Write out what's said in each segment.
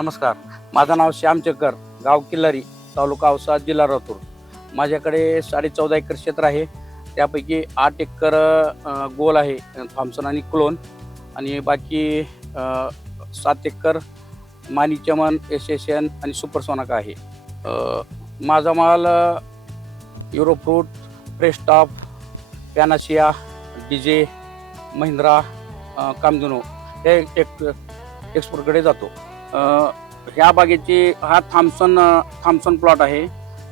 नमस्कार. माझं नाव श्याम चक्कर गाव किल्लारी तालुका औसा जिल्हा लातूर माझ्याकडे साडे चौदा एकर क्षेत्र आहे. त्यापैकी आठ एकर गोल आहे थॉम्सन आणि क्लोन. आणि बाकी सात एकर मानी चमन एस आणि सुपर सोनाका आहे. माझा माल Eurofruit Prestop Panacea DJ Mahindra कामधुनो हे एक एक्सपोर्टकडे जातो. ह्या बागेची हा थॉम्सन थॉम्सन प्लॉट आहे.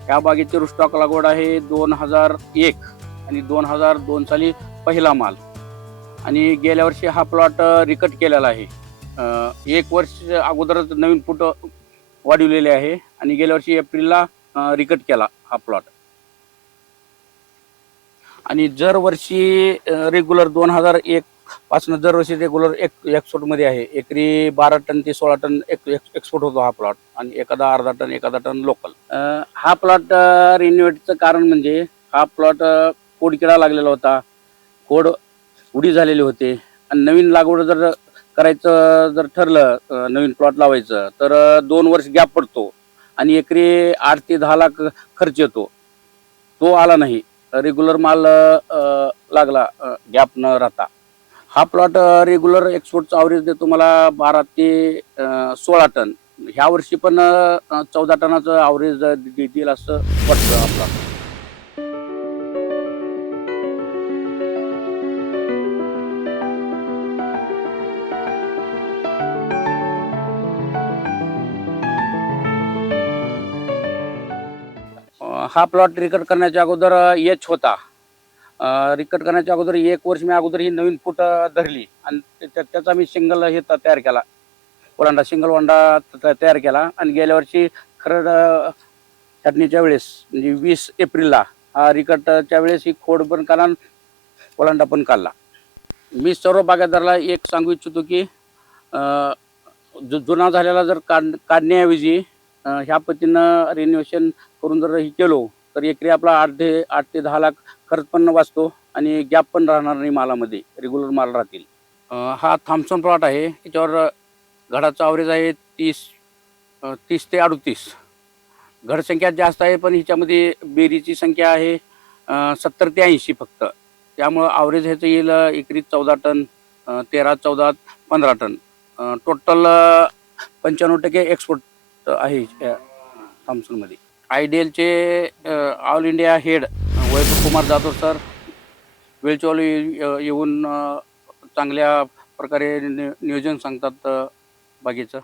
ह्या बागेची रुस्टॉक लागवड आहे दोन हजार एक आणि दोन हजार दोन साली पहिला माल. आणि गेल्या वर्षी हा प्लॉट रिकट केलेला आहे. एक वर्ष अगोदरच नवीन फूट वाढवलेले आहे आणि गेल्या वर्षी एप्रिलला रिकट केला हा प्लॉट. आणि जर वर्षी रेग्युलर दोन हजार एक पासून दरवर्षी रेग्युलर एक एक्सपोर्टमध्ये आहे. एकरी बारा टन ते सोळा टन एक एक्सपोर्ट होतो हा प्लॉट आणि एखादा अर्धा टन एखादा टन लोकल हा प्लॉट रिन्युएटचं कारण म्हणजे हा प्लॉट कोडकिडा लागलेला होता. कोड उडी झालेले होते. आणि नवीन लागवड जर करायचं जर ठरलं नवीन प्लॉट लावायचं तर दोन वर्ष गॅप पडतो. आणि एकरी आठ ते दहा लाख खर्च येतो. तो आला नाही. रेग्युलर माल लागला गॅप न राहता. हा प्लॉट रेग्युलर एक्सपोर्टचा अवरेज देतो मला बारा ते सोळा टन. ह्या वर्षी पण चौदा टनाचं अवरेज देईल असं वाटतं आपला हा प्लॉट रिकट करण्याच्या अगोदर एच होता. रिकट करण्याच्या अगोदर एक वर्ष मी अगोदर ही नवीन फूट धरली. आणि त्याचा मी सिंगल हे तयार केला. ओलांडा सिंगल वंडा तयार केला. आणि गेल्या वर्षी खरं छाटणीच्या वेळेस म्हणजे वीस एप्रिलला हा रिकटच्या वेळेस ही खोड पण काढला आणि ओलांडा पण काढला. मी सर्व बागायतदाराला एक सांगू इच्छितो की जु- जुना झालेला जर काढ काढण्याऐवजी ह्या पद्धतीनं रिनोव्हेशन करून जर हे केलो तर एकरी आपला आठ ते आठ ते दहा लाख खर्च पण वाचतो आणि गॅप पण राहणार नाही मालामध्ये रेग्युलर माल राहतील. हा थॉम्सन प्लॉट आहे. याच्यावर घडाचा आवरेज आहे तीस तीस ते अडतीस. घडसंख्या जास्त आहे पण ह्याच्यामध्ये बेरीची संख्या आहे सत्तर ते ऐंशी फक्त. त्यामुळं ॲव्हरेज ह्याचं येईल एकरी चौदा टन तेरा चौदा पंधरा टन. टोटल पंच्याण्णव टक्के एक्सपोर्ट आहे या थॉम्सनमध्ये आयडियलचे all India head Vaibhav Kumar Jadhav sir वेळच्यावेळी ये- येऊन चांगल्या प्रकारे नियोजन सांगतात बागेचं.